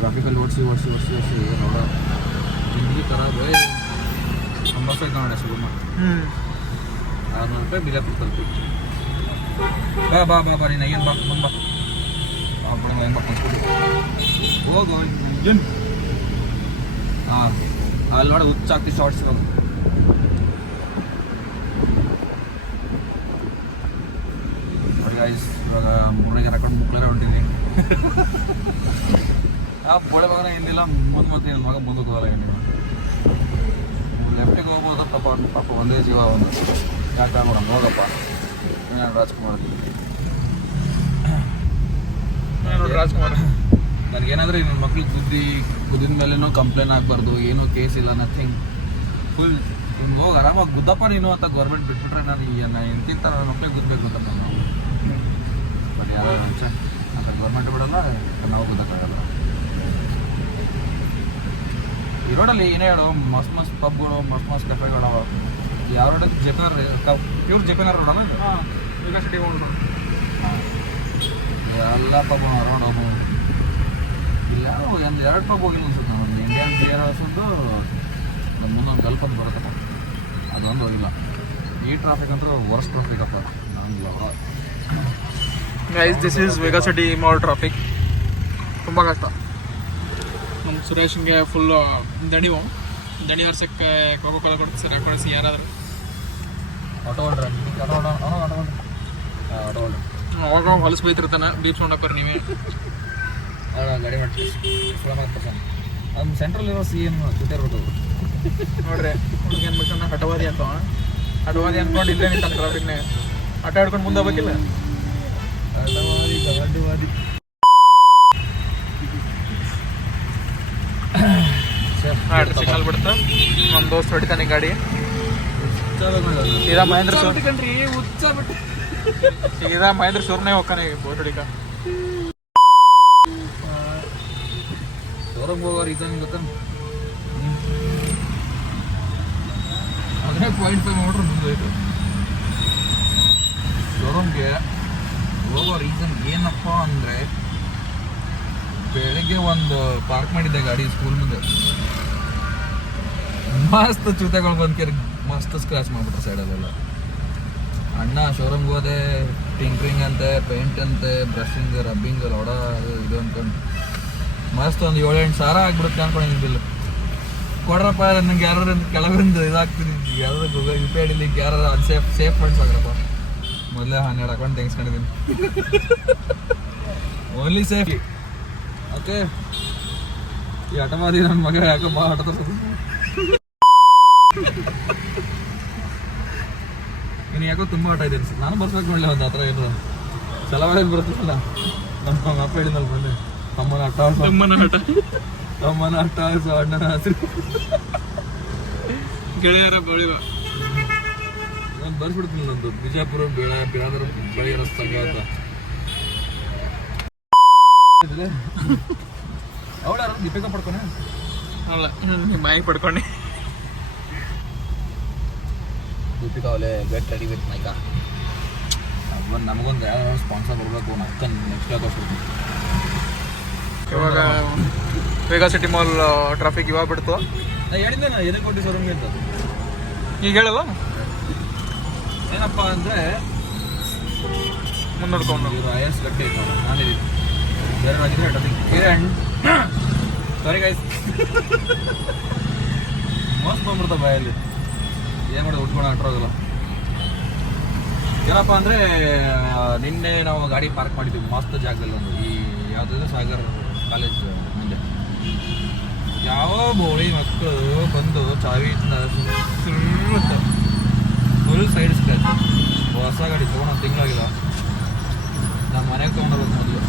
ಟ್ರಾಫಿಕಲ್ಲಿ ಓಡಿಸಿ ನೋಡ ಜಿಂದಗಿ ಖರಾಬ್ ಅಂಬಾಸೆ ಕಾಣೆ ಸುಗಮ 600 ರೂಪಾಯಿ ಬಿಜಾಪುರ ತಲುಪಿ ಬಾ ನೀನು ಏನು ಬಾ ಏನು ಬಾ ಹೋಗೋ ಏನು ಹಾಂ ಅಲ್ಲಿ ನೋಡ ಹುಚ್ಚಾಗ್ತಿ ಶಾರ್ಟ್ಸ್ ಇವಾಗ ನೋಡಿ ಗೈಸ್ ಇವಾಗ ಮೂರಿಗೆ ರಕೊಂಡು ಮುಕ್ಳರೆ ಹೊಂಟೀನಿ ಬೋಳೆ ಮಗನ ಹಿಂದಿಲ್ಲ ಮುಂದೆ ನಿನ್ನ ಮಗ ಮುಂದಕ್ಕೆ ಹೋಗಲ್ಲ ಏನಿಲ್ಲ ಲೆಫ್ಟಿಗೆ ಹೋಗ್ಬೋದು ಪಾಪ ಒಂದೇ ಜೀವ ಒಂದು ಯಾಕೆ ನೋಡೋಣ ಹೋಗಪ್ಪ ರಾಜ್ಕುಮಾರ್ ನನಗೇನಾದ್ರೆ ನನ್ನ ಮಕ್ಳಿಗೆ ಗುದ್ದಿದ ಮೇಲೇನೋ ಕಂಪ್ಲೇಂಟ್ ಆಗಬಾರ್ದು ಏನೂ ಕೇಸ್ ಇಲ್ಲ ನಥಿಂಗ್ ಫುಲ್ ಇನ್ನು ಹೋಗಿ ಆರಾಮಾಗಿ ಗುದ್ದಪ್ಪ ನೀನು ಅಂತ ಗೌರ್ಮೆಂಟ್ ಬಿಟ್ಬಿಟ್ರೆ ನಾನು ಎಂತಿಂತ ನನ್ನ ಮಕ್ಳಿಗೆ ಗುದ್ದಬೇಕು ಅಂತ ನಾವು ಬಟ್ ಯಾರು ಅಂತ ಗೌರ್ಮೆಂಟ್ ಬಿಡಲ್ಲ ನಾವು ಗುದ್ದಕ್ಕಾಗಲ್ಲ ಈ ರೋಡಲ್ಲಿ ಏನೇ ಹೇಳೋ ಮಸ್ತ್ ಪಬ್ಗಳು ಮಸ್ತ್ ಕೆಫೆಗಳು ಯಾವ ರೋಡಲ್ಲಿ ಪ್ಯೂರ್ ಜೆಪಿನರ್ ರೋಡಲ್ಲ ಮೆಗಾ ಸಿಟಿ ರೋಡ್ ಎಲ್ಲ ಪಬ್ ರೋಡ್ ಹೋಗು ಇಲ್ಲಿ ಯಾರೋ ಒಂದು 2 ಪಬ್ ಹೋಗಿಲ್ಲ ಅನ್ಸುತ್ತೆ ಒಂದು ಇಂಡಿಯನ್ ಬಿಯರ್ ಹೌಸ್ ಒಂದು ನಮ್ಮ ಮುಂದೊಂದು ಗಲ್ಪ್ ಅಂತ ಬರುತ್ತಪ್ಪ ಅದೊಂದು ಹೋಗಿಲ್ಲ ಈ ಟ್ರಾಫಿಕ್ ಅಂತೂ ವರ್ಸ್ಟ್ ಟ್ರಾಫಿಕ್ ಅಪ್ಪ ನಂಗೆ guys this is mega city mall traffic ತುಂಬ ಕಷ್ಟ ನಮ್ಮ ಸುರೇಶ್ಗೆ ಫುಲ್ಲು ದಣಿ ವರ್ಷಕ್ಕೆ ಕೋಕೋ ಕೊಡಿಸಿ ಯಾರಾದರೂ ಆಟೋ ಅವಾಗ ಹೊಲಸು ಬೈತಿರ್ತಾನೆ ಬೀಚ್ ನೋಡಕ್ಕೆ ಬರ್ರಿ ನೀವೇ ಗಾಡಿ ಮಾಡ್ತೀವಿ ಅದು ಸೆಂಟ್ರಲ್ ಇರೋ CM ಕೂತಿರ್ಬೋದು ನೋಡ್ರಿ ಹುಡುಗಿ ಅನ್ಬಿಟ್ಟು ಹಠವಾದಿ ಹಠವಾದಿ ಅಂದ್ಕೊಂಡು ಇಲ್ಲೇ ನಿಂತ ಟ್ರಾಫಿಕ್ನಾಗ ಆಟ ಆಡ್ಕೊಂಡು ಮುಂದೆ ಹೋಗ್ಬೇಕಿಲ್ಲ ಗಲಾಟೆವಾದಿ ಸಿಗ್ನಲ್ ಬಿಡ್ತಾ ನಮ್ಮ ದೋಸ್ತ್ ಹೊಡಿತಾನೆ ಗಾಡಿ ಸೀದಾ ಮಹೇಂದ್ರ ಶೋರ್ನೇ ಹೋಗ್ತಾನೆ ಬೋಟ್ ಹೊಡಿಕ ಶೋರೂಮ್ಗೆ ಹೋಗೋ ರೀಸನ್ ಗೊತ್ತ 0.5 ನೋಡ್ರಿ ಮುಂದೋಯ್ತು ಶೋರೂಮ್ಗೆ ಹೋಗೋ ರೀಸನ್ ಏನಪ್ಪ ಅಂದರೆ ಬೆಳಗ್ಗೆ ಒಂದು ಪಾರ್ಕ್ ಮಾಡಿದ್ದೆ ಗಾಡಿ ಸ್ಕೂಲ್ ಮುಂದೆ ಮಸ್ತ್ ಚೂತೆಗಳು ಬಂದ್ಕೇರಿ ಮಸ್ತ್ ಸ್ಕ್ರಾಚ್ ಮಾಡಿಬಿಟ್ರೆ ಸೈಡಲ್ಲೆಲ್ಲ ಅಣ್ಣ ಶೋರೂಮ್ಗೆ ಹೋದೆ ಟಿಂಕ್ರಿಂಗ್ ಅಂತೆ ಪೇಂಟ್ ಅಂತೆ ಬ್ರಷಿಂಗ್ ರಬ್ಬಿಂಗ್ ಲೋಡ ಇದು ಅಂದ್ಕೊಂಡು ಮಸ್ತ್ ಒಂದು 7-8 ಸಾವಿರ ಆಗ್ಬಿಡುತ್ತೆ ಅನ್ಕೊಂಡಿದ್ದೀನಿ ಬಿಲ್ ಕೊಡ್ರಪ್ಪ ನನಗೆ ಯಾರು ಕೆಳಗಿಂದ ಇದಾಗ್ತೀನಿ ಯಾರು ಗೂಗಲ್ UPI ಲಿಂಕ್ ಯಾರು ಸೇಫ್ ಫಂಡ್ಸ್ ಆಗ್ರಪ್ಪ ಮೊದಲೇ 12 ಅಕೌಂಟ್ ತೆಗಿಸ್ಕೊಂಡಿದ್ದೀನಿ ಓನ್ಲಿ ಸೇಫ್ ಓಕೆ ಈ ಹಠವಾದಿ ನನ್ನ ಮಗ ಯಾಕೋ ಭಾಳ ಹಠದ ನೀನು ಯಾಕೋ ತುಂಬ ಆಟ ಇದೆ ಅನ್ಸುತ್ತೆ ನಾನು ಬರ್ಸ್ಬೇಕು ನೋಡಲಿ ಒಂದು ಹತ್ರ ಏನು ಚಲವಾಯಲ್ಲಿ ಬರ್ತಿಲ್ಲ ನಮ್ಮ ಅಪ್ಪ ಹೇಳಿದ್ನಲ್ಲ ಮೊನ್ನೆ ಅಮ್ಮನ ಆಟ ಅಣ್ಣನ ಹಸಿರು ಗೆಳೆಯರ ಬಳಿವ ನಾನು ಬರ್ಸ್ಬಿಡ್ತೀನಿ ನಂದು ಬಿಜಾಪುರ ಬಿಳಾದರ ಬಳಿಯರ ಸಂಘ ಅಂತ ಅವಳ ದೀಪಿಕಾ ಪಡ್ಕೊನೆ ಅಲ್ಲ ನಿಮ್ಮ ಬಾಯಿ ಪಡ್ಕೊಂಡೆ ದೀಪಿಕಾ ಅವಳೆ ಗೆಟ್ ರೆಡಿ ವಿತ್ ಮೈಕಾ ನಮಗೊಂದು ಯಾವ್ದಾದ್ರು ಸ್ಪಾನ್ಸರ್ ಬರಬೇಕು ಅಕ್ಕನ್ ನೆಕ್ಸ್ಟ್ ಹಾಕೋಸ್ಬಿಡ್ತೀನಿ ಇವಾಗ ಮೆಗಾ ಸಿಟಿ ಮಾಲ್ ಟ್ರಾಫಿಕ್ ಇವಾಗ ಬಿಡ್ತು ಹೇಳಿದ್ದೆ ನಾನು ಎದೆ ಕೊಟ್ಟು ಶೋರೂಮ್ಗೆ ಅಂತ ಈಗ ಹೇಳಲ್ಲ ಏನಪ್ಪ ಅಂದರೆ ಮುಂದೋಡ್ಕೊಂಡು ಇವರು IS ಗಟ್ಟಿ ಇರ್ತಾರೆ ನಾನಿದ್ದೀನಿ ಬೇರೆ ಆಗಿದ್ರೆ ಸಾರಿ ಗೈಸ್ ಮಸ್ತ್ ಬಂದ್ಬಿಡ್ತ ಬಾಯಲ್ಲಿ ಏನು ಮಾಡೋದು ಉಟ್ಕೊಂಡು ಹೊರಟೋಗಲ್ಲ ಏನಪ್ಪ ಅಂದರೆ ನಿನ್ನೆ ನಾವು ಗಾಡಿ ಪಾರ್ಕ್ ಮಾಡಿದ್ವಿ ಮಸ್ತ್ ಜಾಗದಲ್ಲಿ ಒಂದು ಈ ಯಾವುದಾದ್ರು ಸಾಗರ್ ಕಾಲೇಜ್ ಮುಂದೆ ಯಾವ ಬೋಳಿ ಮಕ್ಕಳು ಬಂದು ಚಾವಿ ಸುಳ್ಳುತ್ತ ಫುಲ್ ಸೈಡ್ ಸ್ಕ್ರಾಚ್ ಹೊಸ ಗಾಡಿ ತೊಗೊಂಡು ತಿಂಗಳಾಗಿಲ್ಲ ನಮ್ಮ ಮನೆಗೆ ತೊಗೊಂಡೋಗೋದು ಮೊದಲು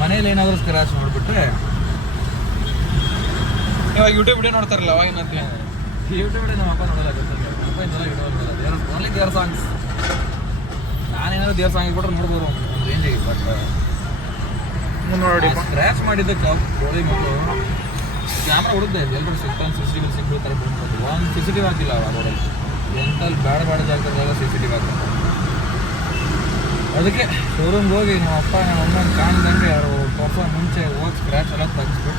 ಮನೇಲಿ ಏನಾದರೂ ಸ್ಕ್ರಾಚ್ ನೋಡಿಬಿಟ್ರೆ ಇವಾಗ ಯೂಟ್ಯೂಬ್ ವಿಡಿಯೋ ನೋಡ್ತಾರಲ್ಲ ಅವಾಗ ಏನಂತ ಯೂಟ್ಯೂಬ್ ವಿಡಿಯೋ ನಮ್ಮ ಅಪ್ಪ ನೋಡಲ್ಲ ಗೊತ್ತಿಲ್ಲ ನಮ್ಮ ಅಪ್ಪ ಇನ್ನೆಲ್ಲ ವಿಡಿಯೋ ನೋಡಲ್ಲ ಓನ್ಲಿ ದೇವ್ರ ಸಾಂಗ್ಸ್ ನಾನೇನಾದ್ರು ದೇವ್ರ ಸಾಂಗ್ ಕೊಟ್ಟರೆ ನೋಡ್ಬೋದು ಒಂದು ರೇಂಜಿಗೆ ಬಟ್ ನೋಡಿ ಸ್ಕ್ರ್ಯಾಚ್ ಮಾಡಿದ್ದಕ್ಕೆ ಗೋಳಿ ಮಕ್ಕಳು ಕ್ಯಾಮ್ರಾ ಹುಡುಕ್ದೆ ಎಲ್ಲರೂ ಸಿಗ್ತಾನೆ CCTV ಸಿಗ್ಬಿಡ್ತಾರೆ ಬಂದ್ಬೋದು ಒಂದು CCTV ಹಾಕಿಲ್ಲ ಆ ರೋಡಲ್ಲಿ ಎಂತಲ್ಲಿ ಬೇಡ ಜಾಗದಲ್ಲೆಲ್ಲ CCTV ಹಾಕ್ತಾರೆ ಅದಕ್ಕೆ ಶೋರೂಮ್ಗೆ ಹೋಗಿ ನಮ್ಮ ಅಪ್ಪ ನಮ್ಮ ಅಮ್ಮನ ಕಾಣ್ದಂಗೆ 2 ವರ್ಷ ಮುಂಚೆ ಹೋಗಿ ಸ್ಕ್ರ್ಯಾಚ್ ಎಲ್ಲ ತೆಗಿಸ್ಬಿಟ್ಟು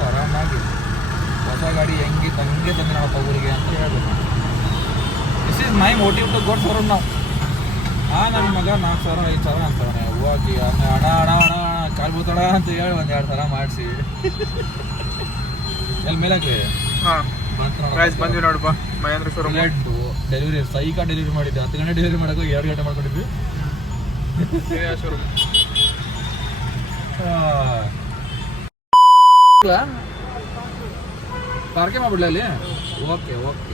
ನಾನು ಹಿಂಗೆ ಬಂದೆ ನೋಡಪ್ಪ ಊರಿಗೆ ಅಂತ ಹೇಳ್ಬೇಕು. This is my motive to ಗೋಡ್ ಶೋರೂಮ್ ನಾವು. ನನ್ನ ಮಗ 4,000 5,000 ಅಂತಾನೆ ಹೋಗಿ ಹಣ ಹಣ ಹಣ ಕಾಲು ಬೀಳ್ತಾಳ ಅಂತ ಹೇಳಿ 1-2 ಸಲ ಮಾಡಿಸಿ ಎಲ್ಲಿ ಮೇಲಾಗ್ಲಿ ಹಾಂ ಬಂದ್ವಿ ನೋಡಪ್ಪ ಮಹೇಂದ್ರ ಶೋರೂಮ್. ಡೆಲಿವರಿ ಸೈಕಾ ಡೆಲಿವರಿ ಮಾಡಿದ್ದೆ. 10 ಗಂಟೆ ಡೆಲಿವರಿ ಮಾಡೋಕೆ 2 ಗಂಟೆ ಮಾಡ್ಕೊಂಡಿದ್ವಿ. ಶೋರೂಮ್ ಪಾರ್ಕೆ ಮಾಡ್ಬಿಡ್ಲ ಅಲ್ಲಿ. Okay okay.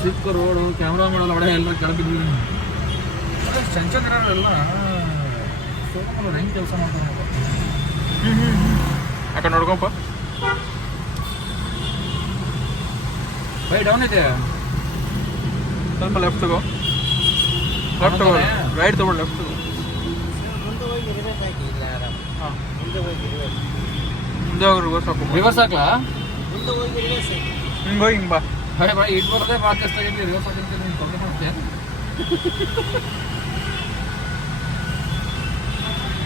ಚಿಕ್ಕ ರೋಡು ಕ್ಯಾಮ್ರಾ ಮಾಡಲ್ಲ ಒಡೆ ಎಲ್ಲ ಕೆಳಬಿದ್ವಿ. ಚಂಚನ್ ಇರೋರೆಲ್ಲ ಶೋರೂಮಲ್ಲಿ ಹೆಂಗೆ ಕೆಲಸ ಮಾಡ್ತಾರೆ ಯಾಕೆ ನೋಡ್ಕೊಪ್ಪ. ಬೈ ಡೌನ್ ಇದೆ ಸ್ವಲ್ಪ ಲೆಫ್ಟ್ ತಗೋ. ಲೆಫ್ಟ್ ತಗೋ, ರೈಟ್ ತಗೊಂಡು ಲೆಫ್ಟ್ ತಗೋ. ಹಾಂ ಮುಂದೆ ಹೋಗಿ ರಿವರ್ಸ್ ಹಾಕು. ರಿವರ್ಸ್ ಹಾಕ್ಲಾ? ಹಿಂಗೆ ಹೋಗಿ ಹಿಂಗೆ ಬಾ. ಬೈ ಇಟ್ಟು ಬರೋದೇ ಭಾಳ ಕಷ್ಟ ಆಗೈತಿ. ರಿವರ್ಸ್ ಹಾಕಂತ ನೀನು ತೊಂದರೆ ಮಾಡ್ತೀಯ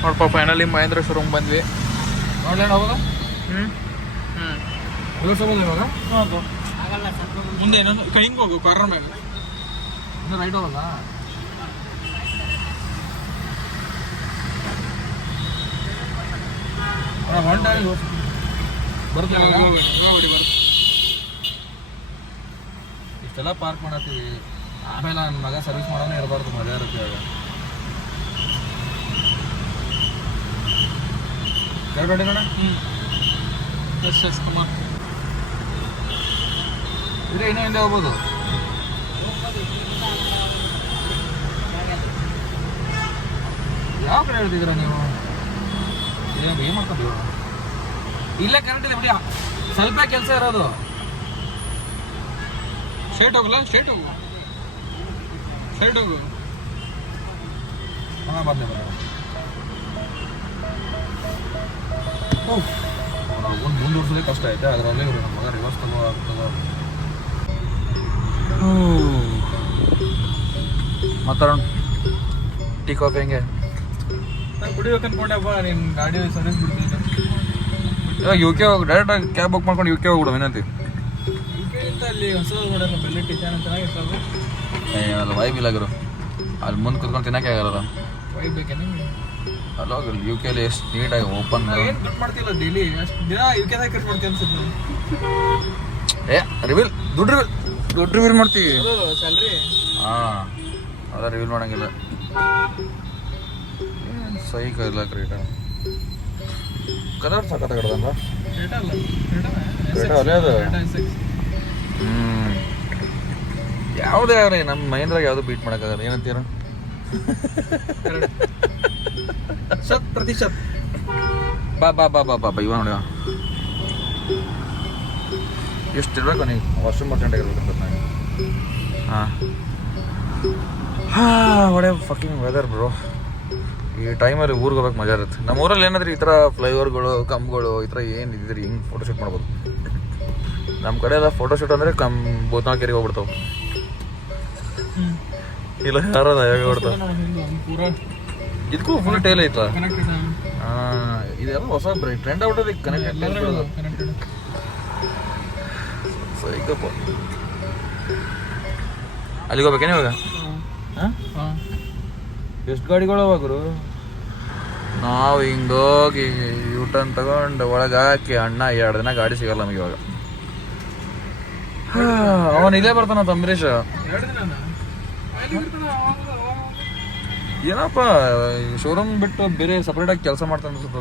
ನೋಡಪ್ಪ ಫೈನಲಿ ಮಹೇಂದ್ರ ಶೋರೂಮ್ ಬಂದ್ವಿ. ನೋಡ್ಲೇನು ಹೋಗೋದು? ಹ್ಞೂ ರಿವರ್ಸ್ ಹೋಗೋದು ಇವಾಗ? ಹೌದು. ಮುಂದೆ ಇನ್ನೊಂದು ಕೈ ಹಿಂಗೆ ಹೋಗು ಕಾರ್ನರ್ ಮೇಲೆ. ಇನ್ನು ರೈಟ್ ಹೋಗಲ್ಲ? ಒನ್ ಟೈಮ್ ಬರುತ್ತೆ ಇಷ್ಟೆಲ್ಲ ಪಾರ್ಕ್ ಮಾಡತ್ತೀವಿ. ಆಮೇಲೆ ನನ್ನ ಮಗ ಸರ್ವಿಸ್ ಮಾಡೋನೇ ಇರಬಾರ್ದು. ಮಜಾ ಇರುತ್ತೆ ಇವಾಗ. ಕರೆಕ್ಟ್ ನೋಡ. ಎಸ್ ಕುಮಾರ್ ಇದ್ರೆ ಇನ್ನೂ ಹಿಂದೆ ಹೋಗ್ಬೋದು. ಯಾವ ಕಡೆ ಹೇಳ್ತಿದ್ದೀರಾ ನೀವು? ಏನು ಮಾಡ್ಕೊಂಡು ಇಲ್ಲೇ ಕರೆಕ್ಟ್ ಇದೆ ಬಿಡಿ. ಸ್ವಲ್ಪ ಕೆಲಸ ಇರೋದು. ಸ್ಟ್ರೈಟ್ ಹೋಗಲ್ಲ? ಸ್ಟ್ರೈಟ್ ಹೋಗು, ಸ್ಟ್ರೈಟ್ ಹೋಗು. ಹಾಂ ಬಂದೆ ಒಂದು ಮುಂದುವರ್ಸೋದೇ ಕಷ್ಟ ಐತೆ. ಅದರಲ್ಲಿ ನಮ್ಮ ಮಗ ರಿವರ್ಸ್ ತಗೋ. ಮಾತಾಡೋಣ. ಟೀ ಕಾಫಿ ಹೆಂಗೆ? ನಾನು ಕುಡಿಬೇಕು ಅನ್ಕೊಂಡೆಪ್ಪ. ನಿನ್ನ ಗಾಡಿ ಸರ್ವಿಸ್ ಬಿಡ್ತೀನಿ. ಇವಾಗ UK ಹೋಗಿ ಡೈರೆಕ್ಟಾಗಿ ಕ್ಯಾಬ್ ಬುಕ್ ಮಾಡ್ಕೊಂಡು UK ಹೋಗ್ಬಿಡು. ಏನಂತೀವಿ? UK ಅಲ್ಲಿ ಹೊಸ ನೋಡೋಣ ಬೆಲ್ಲಿ ಟಿಚಾನ್ ಚೆನ್ನಾಗಿರ್ತದೆ. ಅಲ್ಲಿ ವೈಬ್ ಇಲ್ಲ ಗುರು. ಅಲ್ಲಿ ಮುಂದೆ ಕುತ್ಕೊಂಡು ತಿನ್ನೋಕೆ ಆಗಲ್ಲ. ವೈಬ್ ಬೇಕೇನು? ಅಲ್ಲಿ ಹೋಗಿ UK ಅಲ್ಲಿ ಎಷ್ಟು ನೀಟಾಗಿ ಓಪನ್ ಏನು ಖರ್ಚು ಮಾಡ್ತಿಲ್ಲ ಡೈಲಿ. ಅಷ್ಟು ದಿನ UK ದಾಗ ಖರ್ಚು ಮಾಡ್ತೀವಿ ಅನ್ಸುತ್ತೆ. ರಿವೀಲ್ ದುಡ್ಡು ರಿವೀಲ್ ಮಾಡ್ತೀವಿ. ಸ್ಯಾಲ್ರಿ ಹಾಂ ಅದ ರಿವೀಲ್ ಮಾಡೋಂಗಿಲ್ಲ. ಏನು ಸೈಕ ಇಲ್ಲ ಕ್ರೀಟ. ಕಲರ್ ಸಾಕತ್ತಾಗಡ್ದಲ್ಲ. ಅಲ್ಲೇ ಅದು. ಯಾವುದೇ ಆಗಲಿ ನಮ್ಮ ಮೈಂದ್ರಾಗ ಯಾವುದು ಬೀಟ್ ಮಾಡೋಕ್ಕಾಗಲ್ಲ. ಏನಂತೀರ? 100% ಬಾ ಬಾ ಬಾ ಬಾ ಬಾ ಬಾ ಇವ ನೋಡಿ ಎಷ್ಟು ಇರ್ಬೇಕು ನೀವು. ವಾಶ್ರೂಮ್ ಅಟೆಂಡಾಗಿರ್ಬೇಕು ನನಗೆ. ಹಾಂ ಒಳ್ಳೆ ಫಕಿಂಗ್ ವೆದರ್ ಬ್ರೋ. ಈ ಟೈಮಲ್ಲಿ ಊರಿಗೆ ಹೋಗ್ಬೇಕು ಮಜಾ ಇರುತ್ತೆ. ನಮ್ಮ ಊರಲ್ಲಿ ಏನಾದ್ರೆ ಈ ಥರ ಫ್ಲೈಓವರ್ಗಳು ಕಂಬಗಳು ಈ ಥರ ಏನು ಇದ್ದಿದ್ರೆ ಹಿಂಗೆ ಫೋಟೋಶೂಟ್ ಮಾಡ್ಬೋದು. ನಮ್ಮ ಕಡೆ ಎಲ್ಲ ಫೋಟೋಶೂಟ್ ಅಂದರೆ ಬೋತ್ನಾಳ್ಕೆರೆಗೆ ಹೋಗ್ಬಿಡ್ತಾವೆ. ಇಲ್ಲ ಯಾರದ ಹೋಗ್ಬಿಡ್ತಾವೆ. ಇದಕ್ಕೂ ಫುಲ್ ಟೇಲ್ ಐತಾ? ಇದೆಲ್ಲ ಹೊಸ ಟ್ರೆಂಡ್ ಆಗ್ಬಿಟ್ಟದೆ. ಕನೆಕ್ಟೆಡ್ ಸೈಕಪ್ಪ. ಅಲ್ಲಿಗೆ ಹೋಗ್ಬೇಕೇನು ಇವಾಗ? ಹಾಂ ಎಷ್ಟು ಗಾಡಿಗಳು ಅವಾಗರು? ನಾವು ಹಿಂಗೋಗಿ ಯೂಟರ್ನ್ ತಗೊಂಡು ಒಳಗೆ ಹಾಕಿ ಅಣ್ಣ 2 ದಿನ ಗಾಡಿ ಸಿಗಲ್ಲ ನಮಗೆ ಇವಾಗ. ಅವನು ಇಲ್ಲೇ ಬರ್ತಾನಂತ ಅಂಬರೀಷ್. ಏನಪ್ಪ ಶೋರೂಮ್ ಬಿಟ್ಟು ಬೇರೆ ಸಪ್ರೇಟಾಗಿ ಕೆಲಸ ಮಾಡ್ತಾನೆ ಅನ್ಸುತ್ತೆ.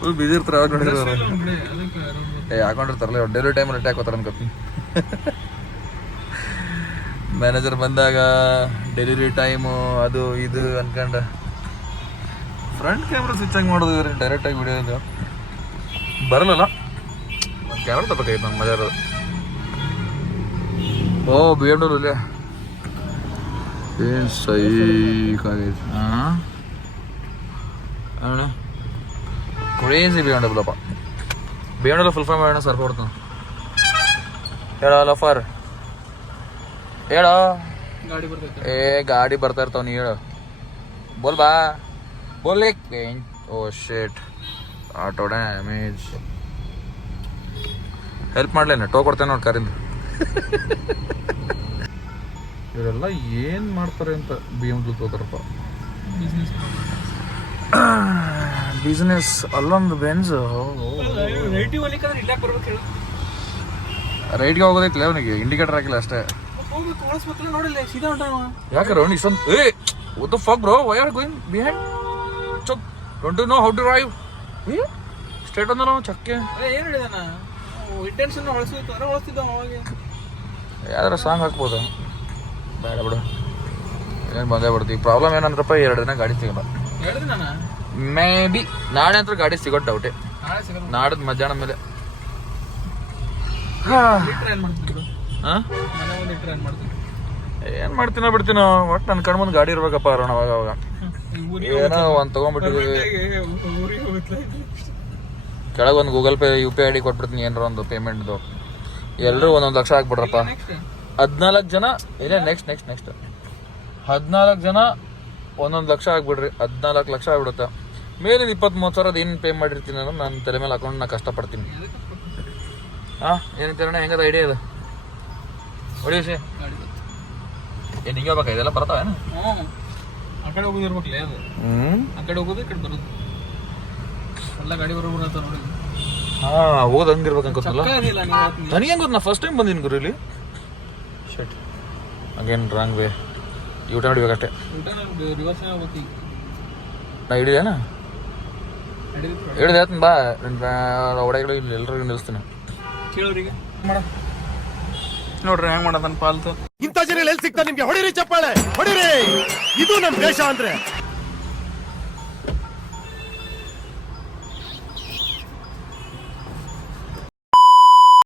ಫುಲ್ ಬಿಸಿ ಇರ್ತಾರೆ. ಅವಾಗ ನೋಡಿದ್ರೆ ಹಾಕೊಂಡಿರ್ತಾರಲ್ಲ ಡೆಲಿವರಿ ಟೈಮಲ್ಲಿ ಅಟ್ಯಾಕ್ ಹೋಗ್ತಾರೆ ಅನ್ಕೋತೀನಿ. ಮ್ಯಾನೇಜರ್ ಬಂದಾಗ ಡೆಲಿವರಿ ಟೈಮು ಅದು ಇದು ಅನ್ಕೊಂಡು ಫ್ರಂಟ್ ಕ್ಯಾಮ್ರಾ ಸ್ವಿಚ್ ಆಗಿ ಮಾಡೋದು ಡೈರೆಕ್ಟಾಗಿ ವಿಡಿಯೋ ಬರಲ್ಲ. ಒಂದು ಕ್ಯಾಮ್ರಾ ತಗೋಬೇಕಾಗಿತ್ತು ನಂಗೆ ಮಜಾ ಇರೋದು. ಓ BMW ಇಲ್ಲೇ ಏನು ಸೈಕಾಗೈತೆ. ಹಾಂ ಕ್ರೇಜಿ BMW ಅಪ್ಪ. BMW ಫುಲ್ ಫಾರ್ಮ್ ಹೇಳೋಣ ಸರ್ ಕೊಡ್ತಾನೆ. ಹೇಳ ಲಫರ್ ಹೇಳ. ಗಾಡಿ ಬರ್ತೈತೆ. ಗಾಡಿ ಬರ್ತಾ ಇರ್ತಾವ. ನೀ ಹೇಳು. ಬೋಲ್ ಬಾ ಬೋಲ್. ಓ ಶೇಟ್ ಆಟೋ ಡ್ಯಾಮೇಜ್. ಹೆಲ್ಪ್ ಮಾಡ್ಲೇನೆ, ಟೋ ಕೊಡ್ತೇನೆ ನೋಡಿ ಕಾರಿಂದ. ಇವರೆಲ್ಲ ಏನು ಮಾಡ್ತಾರೆ ಅಂತ BM ತೋತಾರಪ್ಪ. ಬಿಸ್ನೆಸ್ ಅಲ್ಲೊಂದು ಬೆಂಜ್ ರೈಟ್ಗೆ ಹೋಗೋದೈತಿಲ್ಲ ಅವನಿಗೆ, ಇಂಡಿಕೇಟರ್ ಹಾಕಿಲ್ಲ ಅಷ್ಟೇ. ಯಾಕೆ ರೌಂಡ್ ಇಷ್ಟೊಂದು what the fuck bro, why are you going behind? Chok, don't you know how to drive? Straight ಅಂದ ಚಕ್ಕೆ ಏನು ಹೇಳಿದಾನ ಇಂಟೆನ್ಷನ್ ಹೊಳಿಸ್ತಿದ್ದ ಅವಾಗ. ಯಾವ್ದಾರ ಸಾಂಗ್ ಹಾಕ್ಬೋದು, ಬೇಡ ಬಿಡು, ಏನು ಬಂದೇ ಬಿಡ್ತೀವಿ. ಪ್ರಾಬ್ಲಮ್ ಏನಂದ್ರಪ್ಪ, 2 ದಿನ ಗಾಡಿ ಸಿಗಲ್ಲ. ಹೇಳಿದೆ ನಾನು ಮೇ ಬಿ ನಾಳೆ ಅಂತ ಗಾಡಿ ಸಿಗೋದು ಡೌಟೇ. ನಾಳೆ ಸಿಗಲ್ಲ, ನಾಡದ್ ಮಧ್ಯಾಹ್ನ ಮೇಲೆ. ಟ್ರೈನ್ ಮಾಡ್ತಿದ್ರು ಹಾಂ ಮನೆ ಒಂದು ಟ್ರೈನ್ ಮಾಡ್ತಿದ್ರು. ಏನು ಮಾಡ್ತೀನೋ ಬಿಡ್ತೀನೋ, ಒಟ್ಟು ನನ್ನ ಕಣ್ಮುಂದೆ ಗಾಡಿ ಇರ್ಬೇಕಪ್ಪ ಅರೋಣ ಅವಾಗ ಅವಾಗ. ಏನೋ ಒಂದು ತೊಗೊಂಡ್ಬಿಟ್ಟಿದ್ದೀವಿ, ಊರಿಗೆ ಹೋಗುತ್ತೆ. ಕೆಳಗೆ ಒಂದು ಗೂಗಲ್ ಪೇ UPI ID ಕೊಟ್ಬಿಡ್ತೀನಿ, ಏನಾರ ಒಂದು ಪೇಮೆಂಟ್ದು. ಎಲ್ಲರೂ 1 ಲಕ್ಷ ಹಾಕ್ಬಿಡ್ರಪ್ಪ. 14 ಜನ ಇಲ್ಲ, ನೆಕ್ಸ್ಟ್ 14 ಜನ 1 ಲಕ್ಷ ಹಾಕ್ಬಿಡ್ರಿ, 14 ಲಕ್ಷ ಆಗ್ಬಿಡುತ್ತೆ. ಮೇಲಿನ 23 ಸಾವಿರದ ಏನು ಪೇ ಮಾಡಿರ್ತೀನಿ ನಾನು, ನನ್ನ ತಲೆ ಮೇಲೆ ಹಾಕೊಂಡು ನಾನು ಕಷ್ಟಪಡ್ತೀನಿ. ಹಾಂ ಏನಂತೀರಣ್ಣ, ಹೆಂಗದ ಐಡಿಯಾ ಇದು ಹೊಡಿಸಿ? ಏನು ಹಿಂಗೆ ಹೋಗ್ಬೇಕಾ, ಇದೆಲ್ಲ ಬರ್ತಾವೇನು? ಆ ಕಡೆ ಹೋಗೋದು ಇರ್ಬೇಕಲ್ಲ ಅದು, ಆ ಕಡೆ ಹೋಗೋದು ಈ ಕಡೆ ಬರೋದು ಎಲ್ಲ ಗಾಡಿ ಬರೋಬರ ಅಂತ ನೋಡಿ. ಹಾಂ ಹೋಗೋದು ಹಂಗಿರ್ಬೇಕು ಅನ್ಕೋತಲ್ಲ. ಅದಿಲ್ಲ ನನಗೆ ಹೆಂಗೆ ಗೊತ್ತು, ನಾ ಫಸ್ಟ್ ಟೈಮ್ ಬಂದೀನಿ ಗುರು ಇಲ್ಲಿ. Shut again wrong way, U turn ಹೊಡಿಬೇಕಷ್ಟೇ. ರಿವರ್ಸ್ ಹೋಗ್ತೀವಿ. ನಾ ಹಿಡಿದೇನಾ? ಹಿಡಿದು ಹೇಳ್ತೀನಿ ಬಾ, ಒಡೆಗಳು ಇಲ್ಲಿ ಎಲ್ಲರಿಗೂ ನಿಲ್ಲಿಸ್ತೀನಿ. ಕೇಳೋರಿಗೆ ಮಾಡ ನೋಡ್ರಿ ಹೆಂಗ್ ಮಾಡೋದನ್ನ ಪಾಲ್ತು. ಇಂಥ ಜನ ಎಲ್ಲಿ ಸಿಗ್ತಾರೆ ನಿಮ್ಗೆ? ಹೊಡಿರಿ ಚಪ್ಪಾಳೆ, ಹೊಡಿರಿ. ಇದು ನಮ್ ದೇಶ ಅಂದ್ರೆ.